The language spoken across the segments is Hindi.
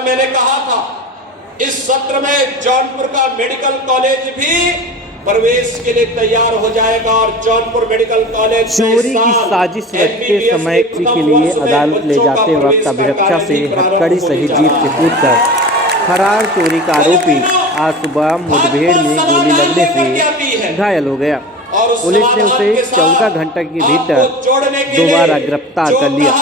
में मैंने कहा था, इस सत्र में जौनपुर का मेडिकल कॉलेज भी प्रवेश के लिए तैयार हो जाएगा और जौनपुर मेडिकल कॉलेज चोरी की साजिश रचते समय के लिए अदालत ले जाते वक्त अभिरक्षा से हथकड़ी सहित जीप से कूदकर फरार चोरी का आरोपी आज सुबह मुठभेड़ में गोली लगने से घायल हो गया। पुलिस ने उसे 14 घंटे के भीतर दोबारा गिरफ्तार कर लिया,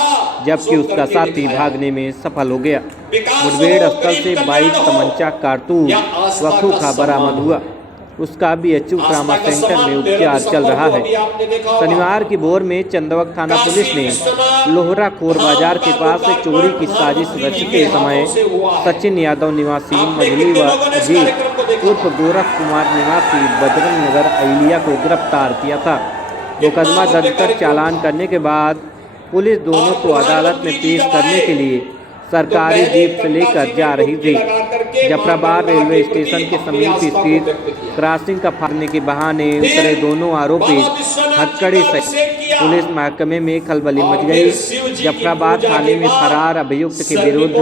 जबकि उसका साथी भागने में सफल हो गया। मुठभेड़ स्थल से बाइक, तमंचा, कारतूस व खोखा बरामद हुआ। उसका BHU ट्रामा सेंटर में उपचार चल रहा है। शनिवार की भोर में चंदवक थाना पुलिस ने लोहरा खोर बाजार के पास चोरी की साजिश रचते समय सचिन यादव निवासी मजली व अजीत उर्फ गोरख कुमार निवासी बजरंग नगर अहिलिया को गिरफ्तार किया था। मुकदमा दर्ज कर चालान करने के बाद पुलिस दोनों को अदालत में पेश करने के लिए सरकारी जीप से लेकर जा रही थी। जफराबाद रेलवे स्टेशन के समीप स्थित क्रॉसिंग का फाड़ने के बहाने उतरे दोनों आरोपी हथकड़ी से पुलिस महकमे में खलबली मच गई। जफराबाद थाने में फरार अभियुक्त के विरुद्ध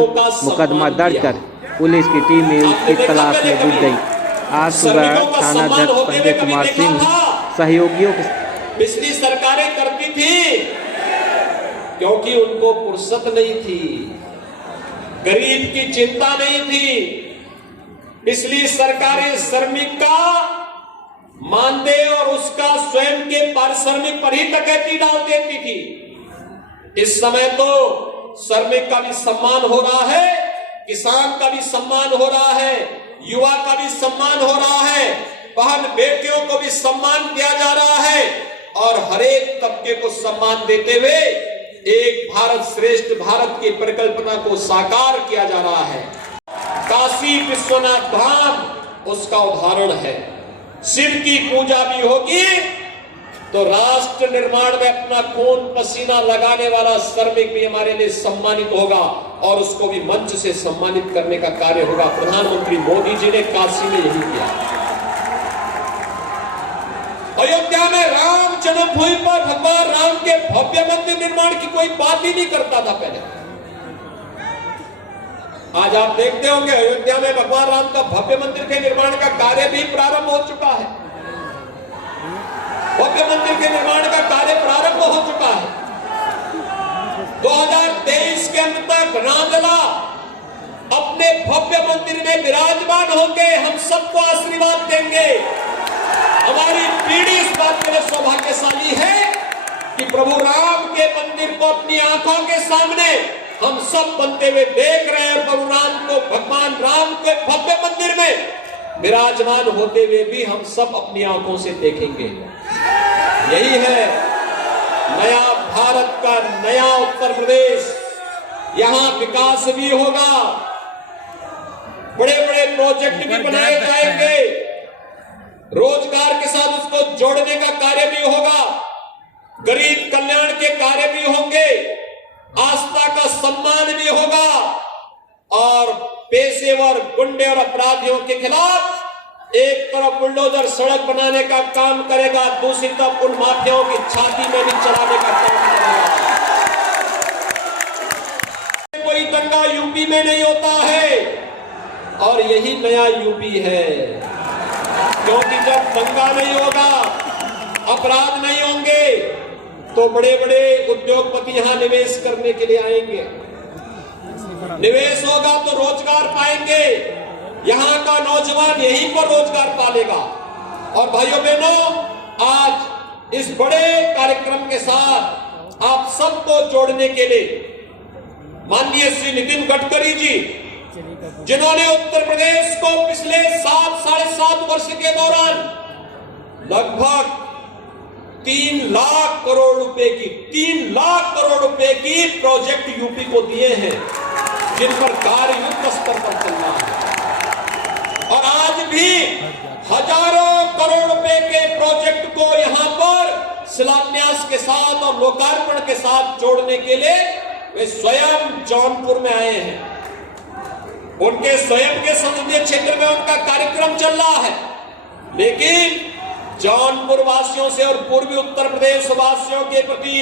मुकदमा दर्ज कर पुलिस की टीम में उसकी तलाश में जुट गई। आज सुबह थानाध्यक्ष संजय कुमार सिंह सहयोगियों के पिछली सरकारें करती थी क्योंकि उनको फुर्सत नहीं थी, गरीब की चिंता नहीं थी। पिछली सरकारें श्रमिक का मानदेय और उसका स्वयं के पारिश्रमिक पर ही डकैती डाल देती थी। इस समय तो श्रमिक का भी सम्मान हो रहा है, किसान का भी सम्मान हो रहा है, युवा का भी सम्मान हो रहा है, बहन बेटियों को भी सम्मान दिया जा रहा है और हर एक तबके को सम्मान देते हुए एक भारत श्रेष्ठ भारत की परिकल्पना को साकार किया जा रहा है। काशी विश्वनाथ धाम उसका उदाहरण है। शिव की पूजा भी होगी तो राष्ट्र निर्माण में अपना खून पसीना लगाने वाला श्रमिक भी हमारे लिए सम्मानित होगा और उसको भी मंच से सम्मानित करने का कार्य होगा। प्रधानमंत्री मोदी जी ने काशी में यही किया। अयोध्या में राम जन्मभूमि पर भगवान राम के भव्य मंदिर निर्माण की कोई बात ही नहीं करता था पहले। आज आप देखते होंगे अयोध्या में भगवान राम का भव्य मंदिर के निर्माण का कार्य भी प्रारंभ हो चुका है। भव्य मंदिर के निर्माण का कार्य प्रारंभ हो चुका है। 2023 के अंत तक रामलला अपने भव्य मंदिर में विराजमान होंगे। हम सबको आशीर्वाद देंगे। हमारी पीढ़ी इस बात के लिए सौभाग्यशाली है कि प्रभु राम के मंदिर को अपनी आंखों के सामने हम सब बनते हुए देख रहे हैं। प्रभु राम को, भगवान राम के भव्य मंदिर में विराजमान होते हुए भी हम सब अपनी आंखों से देखेंगे। यही है नया भारत का नया उत्तर प्रदेश। यहां विकास भी होगा, बड़े बड़े प्रोजेक्ट भी बनाए जाएंगे, रोजगार के साथ उसको जोड़ने का कार्य भी होगा, गरीब कल्याण के कार्य भी होंगे, आस्था का सम्मान भी होगा और पेशेवर गुंडे और अपराधियों के खिलाफ एक तरफ बुलडोजर सड़क बनाने का काम करेगा, दूसरी तरफ उन माफियाओं की छाती में भी चलाने का काम करेगा। कोई दंगा यूपी में नहीं होता है और यही नया यूपी है, क्योंकि जब दंगा नहीं होगा, अपराध नहीं होंगे तो बड़े बड़े उद्योगपति यहां निवेश करने के लिए आएंगे। निवेश होगा तो रोजगार पाएंगे। यहां का नौजवान यहीं पर रोजगार पालेगा। और भाइयों बहनों, आज इस बड़े कार्यक्रम के साथ आप सबको जोड़ने के लिए माननीय श्री नितिन गडकरी जी, जिन्होंने उत्तर प्रदेश को पिछले 7-7.5 वर्ष के दौरान लगभग 3 लाख करोड़ रुपए की प्रोजेक्ट यूपी को दिए हैं, जिन पर कार्य युद्ध स्तर पर चल रहा है। और आज भी हजारों करोड़ रुपए के प्रोजेक्ट को यहां पर शिलान्यास के साथ और लोकार्पण के साथ जोड़ने के लिए वे स्वयं जौनपुर में आए हैं। उनके स्वयं के संसदीय क्षेत्र में उनका कार्यक्रम चल रहा है, लेकिन जौनपुर वासियों से और पूर्वी उत्तर प्रदेश वासियों के प्रति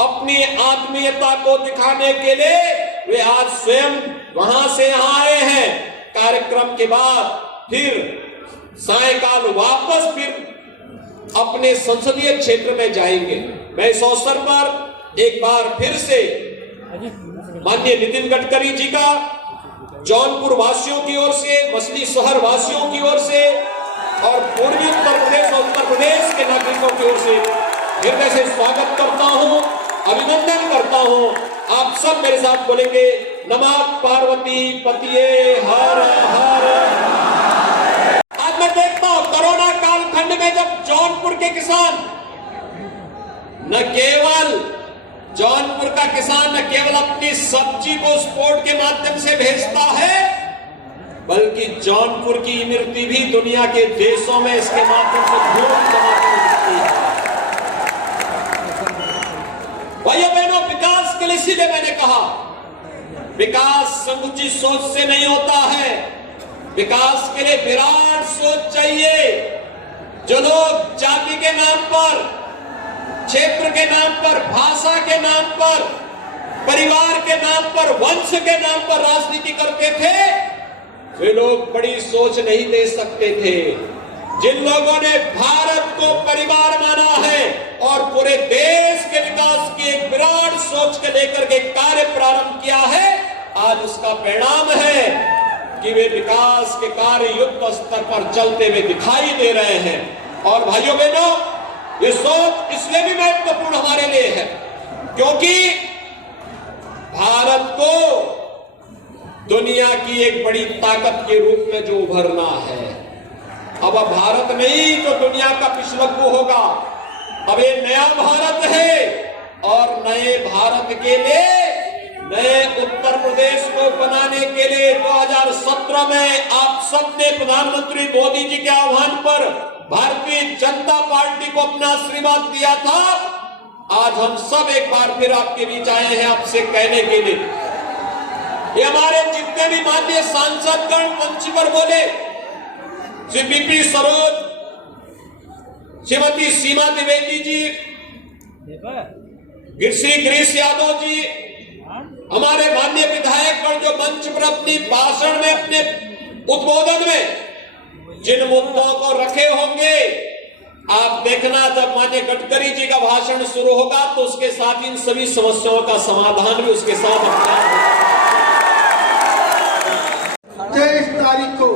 अपनी आत्मीयता को दिखाने के लिए वे आज स्वयं वहां से यहां आए हैं, कार्यक्रम के बाद फिर सायंकाल वापस फिर अपने संसदीय क्षेत्र में जाएंगे। मैं इस अवसर पर एक बार फिर से माननीय नितिन गडकरी जी का जौनपुर वासियों की ओर से, मछली शहर वासियों की ओर से और पूर्वी उत्तर प्रदेश और उत्तर प्रदेश के नागरिकों की ओर से हृदय से स्वागत करता हूं, अभिनंदन करता हूं। आप सब मेरे साथ बोलेंगे, नमः पार्वती पतिये हर हर। आज मैं देखता हूं कोरोना कालखंड में जब जौनपुर के किसान, न केवल जौनपुर का किसान न केवल अपनी सब्जी को स्पोर्ट के माध्यम से भेजता है, बल्कि जौनपुर की इमरती भी दुनिया के देशों में इसके माध्यम से धूम धमाके उठती है। भाइयों बहनों, विकास के लिए इसीलिए मैंने कहा, विकास संकुचित सोच से नहीं होता है। विकास के लिए विराट सोच चाहिए। जो लोग जाति के नाम पर, क्षेत्र के नाम पर, भाषा के नाम पर, परिवार के नाम पर, वंश के नाम पर राजनीति करते थे, वे लोग बड़ी सोच नहीं दे सकते थे। जिन लोगों ने भारत को परिवार माना है और पूरे देश के विकास की एक विराट सोच के लेकर के कार्य प्रारंभ किया है, आज उसका परिणाम है कि वे विकास के कार्य युद्ध स्तर पर चलते हुए दिखाई दे रहे हैं। और भाइयों बहनों, ये सोच इसलिए भी महत्वपूर्ण हमारे लिए है क्योंकि भारत को दुनिया की एक बड़ी ताकत के रूप में जो उभरना है, अब भारत नहीं जो दुनिया का पिछलग्गू होगा, अब ये नया भारत है। और नए भारत के लिए, नए उत्तर प्रदेश को बनाने के लिए 2017 में आप सबने प्रधानमंत्री मोदी जी के आह्वान पर भारतीय जनता पार्टी को अपना आशीर्वाद दिया था। आज हम सब एक बार फिर आपके बीच आए हैं आपसे कहने के लिए, ये हमारे जितने भी माननीय सांसदगण मंच पर बोले, श्री बीपी सरोज, श्रीमती सीमा द्विवेदी जी, श्री गिरीश यादव जी, हमारे माननीय विधायकगण जो मंच पर अपनी भाषण में, अपने उद्बोधन में जिन मुद्दों को रखे होंगे, आप देखना जब माननीय गडकरी जी का भाषण शुरू होगा तो उसके साथ इन सभी समस्याओं का समाधान भी उसके साथ अपना 23 तारीख को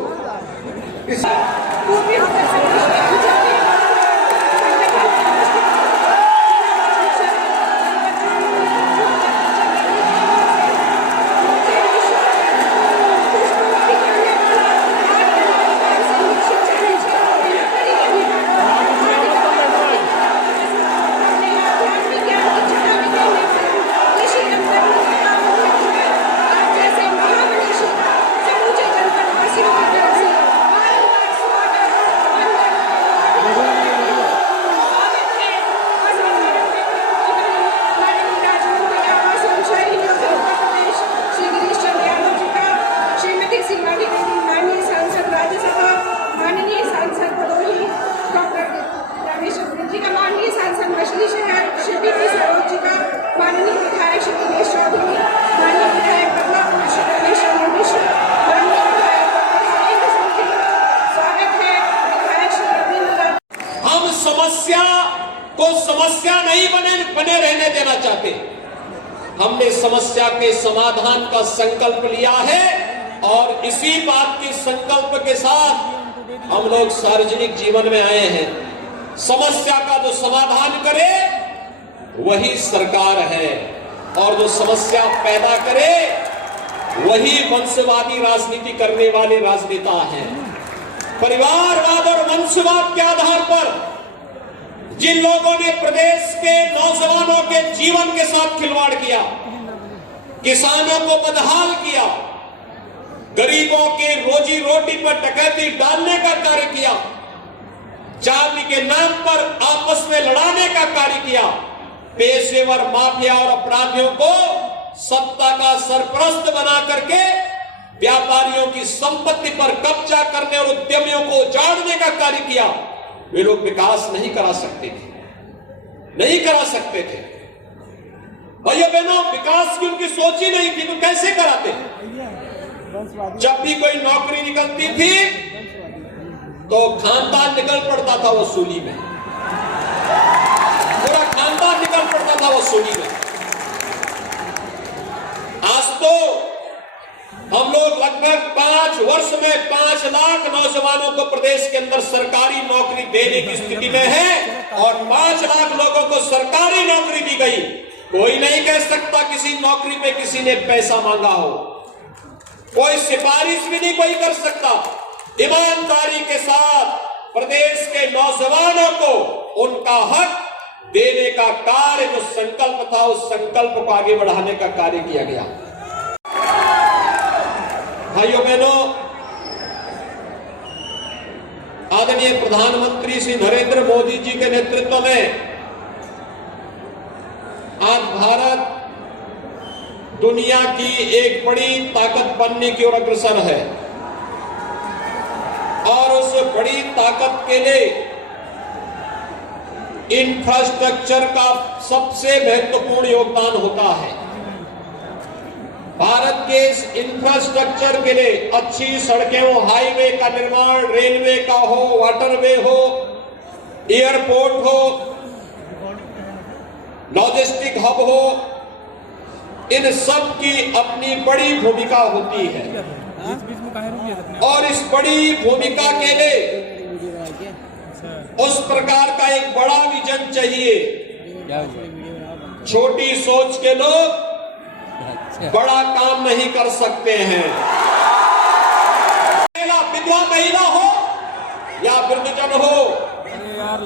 समस्या नहीं बने रहने देना चाहते। हमने समस्या के समाधान का संकल्प लिया है और इसी बात के संकल्प के साथ हम लोग सार्वजनिक जीवन में आए हैं। समस्या का जो समाधान करे वही सरकार है और जो समस्या पैदा करे वही वंशवादी राजनीति करने वाले राजनेता हैं। परिवारवाद और वंशवाद के आधार पर जिन लोगों ने प्रदेश के नौजवानों के जीवन के साथ खिलवाड़ किया, किसानों को बदहाल किया, गरीबों के रोजी रोटी पर डकैती डालने का कार्य किया, जाति के नाम पर आपस में लड़ाने का कार्य किया, पेशेवर माफिया और अपराधियों को सत्ता का सरपरस्त बना करके व्यापारियों की संपत्ति पर कब्जा करने और उद्यमियों को उजाड़ने का कार्य किया, वे लोग विकास नहीं करा सकते थे, नहीं करा सकते थे। भाइयों बहनों, विकास की उनकी सोच ही नहीं थी तो कैसे कराते? जब भी कोई नौकरी निकलती थी तो खानदान निकल पड़ता था वसूली में, पूरा खानदान निकल पड़ता था वसूली में। आज तो हम लोग लगभग 5 वर्ष में 5 लाख नौजवानों को प्रदेश के अंदर सरकारी नौकरी देने की स्थिति में है और 5 लाख लोगों को सरकारी नौकरी दी गई। कोई नहीं कह सकता किसी नौकरी पे किसी ने पैसा मांगा हो, कोई सिफारिश भी नहीं कोई कर सकता। ईमानदारी के साथ प्रदेश के नौजवानों को उनका हक देने का कार्य जो संकल्प था, उस संकल्प को आगे बढ़ाने का कार्य किया गया। भाइयों बहनों, आदरणीय प्रधानमंत्री श्री नरेंद्र मोदी जी के नेतृत्व में आज भारत दुनिया की एक बड़ी ताकत बनने की ओर अग्रसर है और उस बड़ी ताकत के लिए इंफ्रास्ट्रक्चर का सबसे महत्वपूर्ण योगदान होता है। भारत के इस इंफ्रास्ट्रक्चर के लिए अच्छी सड़कें हो, हाईवे का निर्माण, रेलवे का हो, वाटरवे हो, एयरपोर्ट हो, लॉजिस्टिक हब हो, इन सब की अपनी बड़ी भूमिका होती है और इस बड़ी भूमिका के लिए उस प्रकार का एक बड़ा विजन चाहिए। छोटी सोच के लोग बड़ा काम नहीं कर सकते हैं। विधवा महिला हो या वृद्धजन हो,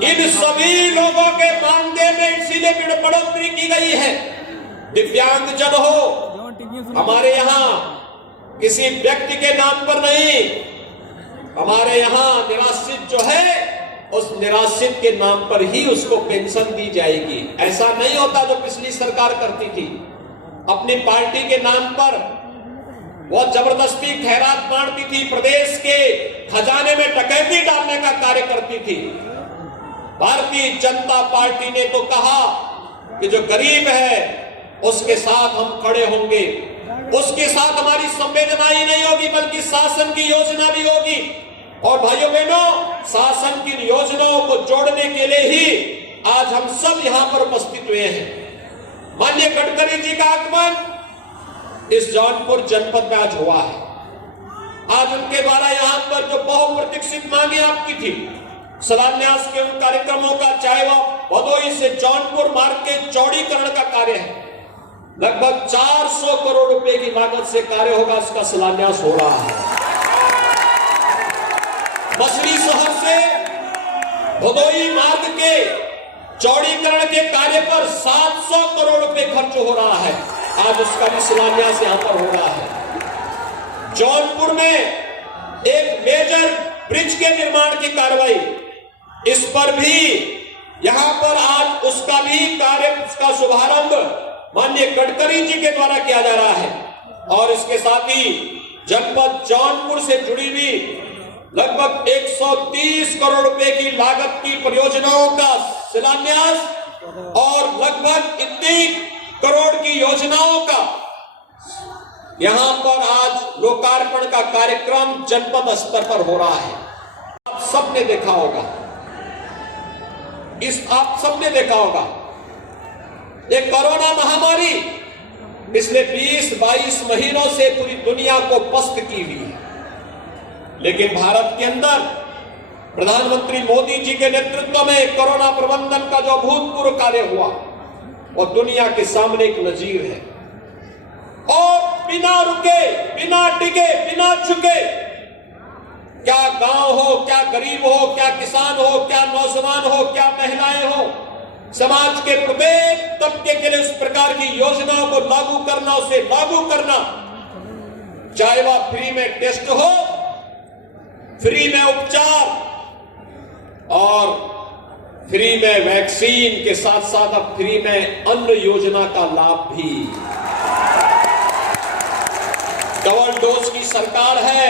इन सभी लोगों के मानदेय में इसीलिए बढ़ोतरी की गई है। दिव्यांगजन हो, हमारे यहाँ किसी व्यक्ति के नाम पर नहीं, हमारे यहाँ निराश्रित जो है उस निराश्रित के नाम पर ही उसको पेंशन दी जाएगी। ऐसा नहीं होता जो पिछली सरकार करती थी, अपनी पार्टी के नाम पर वो जबरदस्ती खैरात बांटती थी, प्रदेश के खजाने में डकैती डालने का कार्य करती थी। भारतीय जनता पार्टी ने तो कहा कि जो गरीब है उसके साथ हम खड़े होंगे, उसके साथ हमारी संवेदना ही नहीं होगी बल्कि शासन की योजना भी होगी। और भाइयों बहनों, शासन की योजनाओं को जोड़ने के लिए ही आज हम सब यहां पर उपस्थित हुए हैं। माननीय गडकरी जी का आगमन इस जौनपुर जनपद में आज हुआ है। आज उनके द्वारा यहां पर जो बहुप्रतीक्षित मांगे आपकी थी, शिलान्यास के उन कार्यक्रमों का, चाहे वह भदोही से जौनपुर मार्ग के चौड़ीकरण का कार्य है, लगभग 400 करोड़ रुपए की लागत से कार्य होगा, इसका शिलान्यास हो रहा है। मसरी शहर से भदोही मार्ग के चौड़ीकरण के कार्य पर 700 करोड़ रुपए खर्च हो रहा है, आज उसका भी शिलान्यास यहां पर हो रहा है। जौनपुर में एक मेजर ब्रिज के निर्माण की कार्रवाई, इस पर भी यहां पर आज उसका भी कार्य, उसका शुभारंभ माननीय गडकरी जी के द्वारा किया जा रहा है। और इसके साथ ही जनपद जौनपुर से जुड़ी हुई लगभग 130 करोड़ रुपए की लागत की परियोजनाओं का शिलान्यास और लगभग इतनी करोड़ की योजनाओं का यहां पर आज लोकार्पण का कार्यक्रम जनपद स्तर पर हो रहा है। आप सबने देखा होगा, आप सबने देखा होगा, ये कोरोना महामारी पिछले 20-22 महीनों से पूरी दुनिया को पस्त की हुई है, लेकिन भारत के अंदर प्रधानमंत्री मोदी जी के नेतृत्व में कोरोना प्रबंधन का जो अभूतपूर्व कार्य हुआ वो दुनिया के सामने एक नजीर है। और बिना रुके, बिना टिके, बिना झुके, क्या गांव हो, क्या गरीब हो, क्या किसान हो, क्या नौजवान हो, क्या महिलाएं हो, समाज के प्रत्येक तबके के लिए उस प्रकार की योजनाओं को लागू करना, उसे लागू करना, चाहे वह फ्री में टेस्ट हो, फ्री में उपचार और फ्री में वैक्सीन के साथ साथ अब फ्री में अन्न योजना का लाभ भी। डबल डोज की सरकार है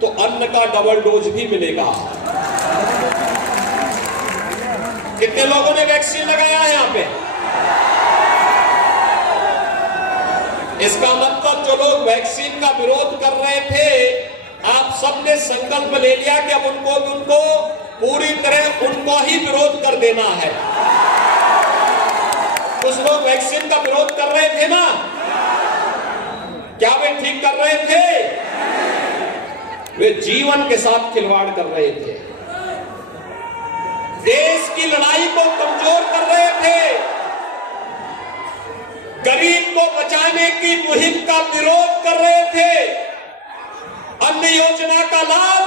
तो अन्न का डबल डोज भी मिलेगा। कितने लोगों ने वैक्सीन लगाया है यहां पे? इसका मतलब जो लोग वैक्सीन का विरोध कर रहे थे, आप सबने संकल्प ले लिया कि अब उनको पूरी तरह उनको ही विरोध कर देना है। कुछ लोग वैक्सीन का विरोध कर रहे थे ना, क्या वे ठीक कर रहे थे? वे जीवन के साथ खिलवाड़ कर रहे थे, देश की लड़ाई को कमजोर कर रहे थे, गरीब को बचाने की मुहिम का विरोध कर रहे थे। अन्न योजना का लाभ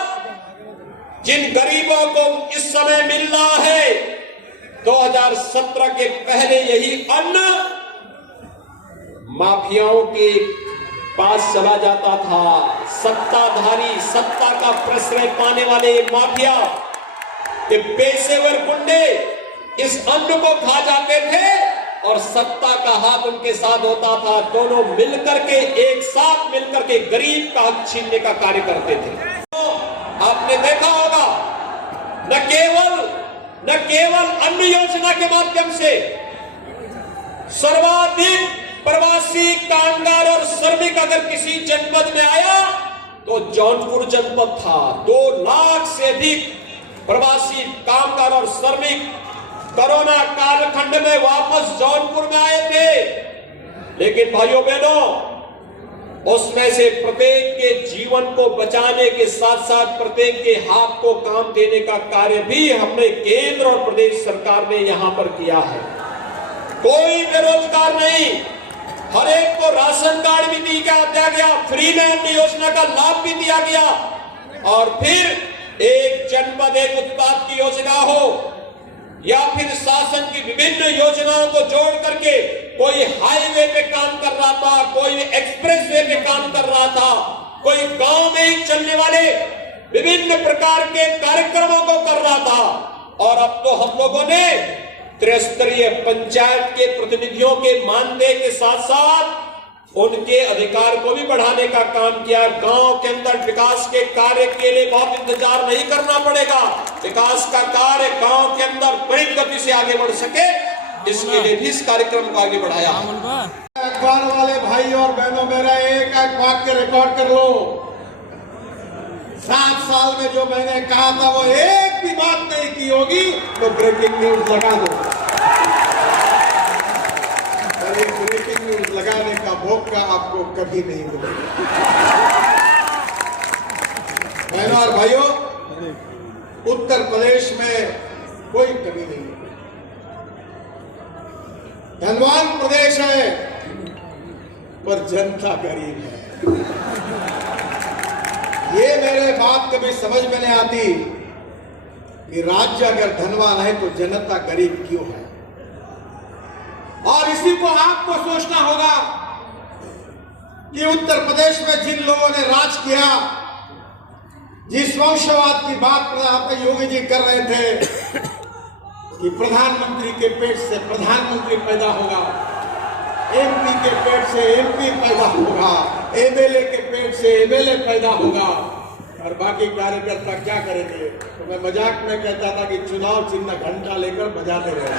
जिन गरीबों को इस समय मिल रहा है, 2017 के पहले यही अन्न माफियाओं के पास चला जाता था। सत्ताधारी, सत्ता का प्रश्रय पाने वाले माफिया के पेशेवर गुंडे इस अन्न को खा जाते थे और सत्ता का हाथ उनके साथ होता था। दोनों मिलकर के, एक साथ मिलकर के गरीब का हक छीनने का कार्य करते थे। तो आपने देखा होगा, न केवल अन्न योजना के माध्यम से सर्वाधिक प्रवासी कामगार और श्रमिक अगर किसी जनपद में आया तो जौनपुर जनपद था। 2 लाख से अधिक प्रवासी कामगार और श्रमिक कोरोना कालखंड में वापस जौनपुर में आए थे। लेकिन भाइयों बहनों, उसमें से प्रत्येक के जीवन को बचाने के साथ साथ प्रत्येक के हाथ को काम देने का कार्य भी हमने केंद्र और प्रदेश सरकार ने यहां पर किया है। कोई बेरोजगार नहीं, हर एक को राशन कार्ड भी दिया गया, फ्री में अन्न योजना का लाभ भी दिया गया। और फिर एक जनपद एक उत्पाद की योजना हो या फिर शासन की विभिन्न योजनाओं को जोड़ करके कोई हाईवे पे काम कर रहा था, कोई एक्सप्रेसवे पे काम कर रहा था, कोई गांव में ही चलने वाले विभिन्न प्रकार के कार्यक्रमों को कर रहा था। और अब तो हम लोगों ने त्रिस्तरीय पंचायत के प्रतिनिधियों के मानदेय के साथ साथ उनके अधिकार को भी बढ़ाने का काम किया। गांव के अंदर विकास के कार्य के लिए बहुत इंतजार नहीं करना पड़ेगा। विकास का कार्य गांव के अंदर त्वरित गति से आगे बढ़ सके, इसके लिए भी इस कार्यक्रम को आगे बढ़ाया। अखबार वाले भाई और बहनों, मेरा एक वाक्य रिकॉर्ड कर लो। 7 साल में जो मैंने कहा था वो एक भी बात नहीं की होगी तो ब्रेकिंग न्यूज लगा दो। ब्रेकिंग न्यूज लगाने का मौका आपको कभी नहीं मिलेगा। बहनों और भाइयों, उत्तर प्रदेश में कोई कमी नहीं है। धनवान प्रदेश है पर जनता गरीब है। ये मेरे बात कभी समझ में नहीं आती कि राज्य अगर धनवान है तो जनता गरीब क्यों है। और इसी को आपको सोचना होगा कि उत्तर प्रदेश में जिन लोगों ने राज किया, जिस वंशवाद की बात प्रधानमंत्री योगी जी कर रहे थे कि प्रधानमंत्री के पेट से प्रधानमंत्री पैदा होगा, एमपी के पेट से एमपी पैदा होगा, एमएलए के पेट से एमएलए पैदा होगा, और बाकी कार्यकर्ता क्या करेंगे। तो मैं मजाक में कहता था कि चुनाव चिन्ह घंटा लेकर बजाते रहे।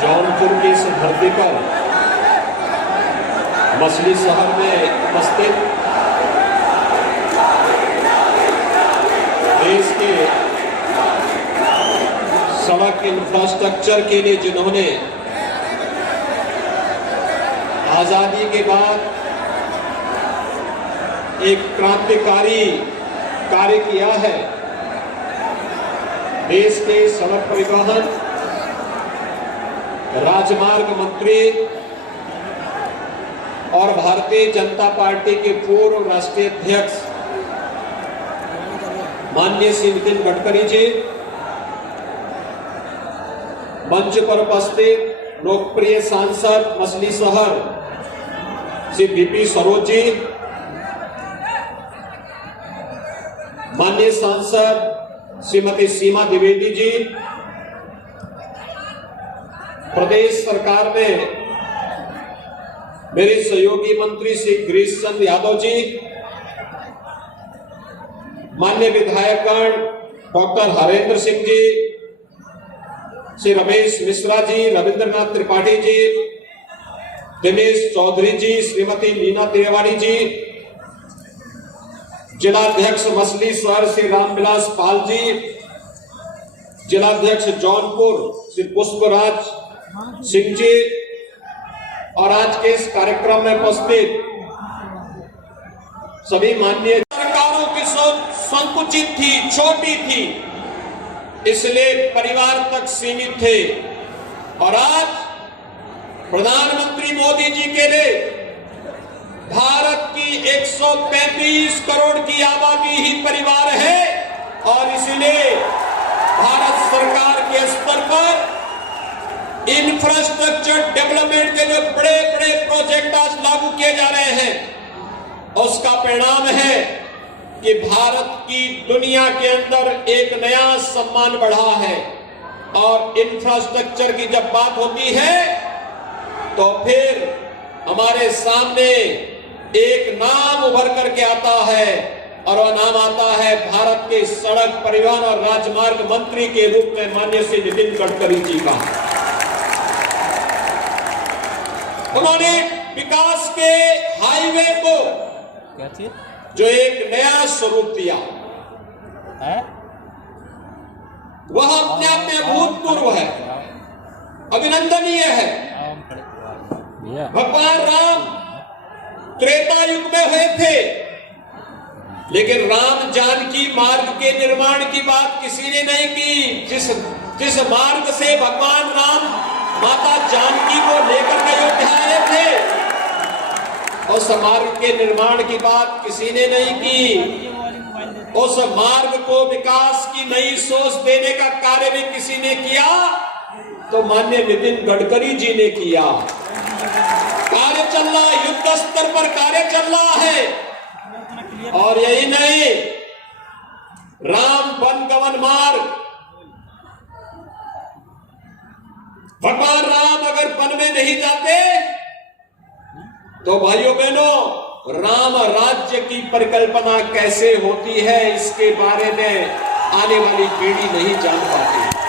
जौनपुर की इस धरती पर मछली शहर में उपस्थित देश के सड़क इंफ्रास्ट्रक्चर के लिए जिन्होंने आजादी के बाद एक क्रांतिकारी कार्य किया है, देश के सड़क परिवहन राजमार्ग मंत्री और भारतीय जनता पार्टी के पूर्व राष्ट्रीय अध्यक्ष माननीय श्री नितिन गडकरी जी, मंच पर उपस्थित लोकप्रिय सांसद मछली शहर श्री बीपी सरोज जी, माननीय सांसद श्रीमती सीमा द्विवेदी जी, प्रदेश सरकार में मेरे सहयोगी मंत्री श्री गिरीश चंद्र यादव जी, माननीय विधायकगण डॉक्टर हरेंद्र सिंह जी, श्री रमेश मिश्रा जी, रविंद्रनाथ त्रिपाठी जी, दिनेश चौधरी जी, श्रीमती लीना तिवारी जी, जिलाध्यक्ष मछली शहर श्री रामविलास पाल जी, जिलाध्यक्ष जौनपुर श्री पुष्पराज सिंह जी, और आज के इस कार्यक्रम में उपस्थित सभी माननीय सरकारों की सोच संकुचित थी, छोटी थी, इसलिए परिवार तक सीमित थे। और आज प्रधानमंत्री मोदी जी के लिए भारत की 135 करोड़ की आबादी ही परिवार है, और इसलिए भारत सरकार के स्तर पर इंफ्रास्ट्रक्चर डेवलपमेंट के जो बड़े बड़े प्रोजेक्ट आज लागू किए जा रहे हैं, उसका परिणाम है कि भारत की दुनिया के अंदर एक नया सम्मान बढ़ा है। और इंफ्रास्ट्रक्चर की जब बात होती है तो फिर हमारे सामने एक नाम उभर करके आता है, और वह नाम आता है भारत के सड़क परिवहन और राजमार्ग मंत्री के रूप में माननीय श्री नितिन गडकरी जी का। उन्होंने विकास के हाईवे को जो एक नया स्वरूप दिया वह अपने आप में अभूतपूर्व है, अभिनंदनीय है। भगवान राम त्रेता युग में हुए थे, लेकिन राम जानकी मार्ग के निर्माण की बात किसी ने नहीं की। जिस मार्ग से भगवान राम माता जानकी को लेकर के अयोध्या आए थे, उस मार्ग के निर्माण की बात किसी ने नहीं की। उस मार्ग को विकास की नई सोच देने का कार्य भी किसी ने किया तो माननीय नितिन गडकरी जी ने किया। कार्य चल रहा है, युद्ध स्तर पर कार्य चल रहा है। और यही नहीं, राम वन गमन मार्ग, भगवान राम अगर वन में नहीं जाते तो भाइयों बहनों, राम राज्य की परिकल्पना कैसे होती है इसके बारे में आने वाली पीढ़ी नहीं जान पाती।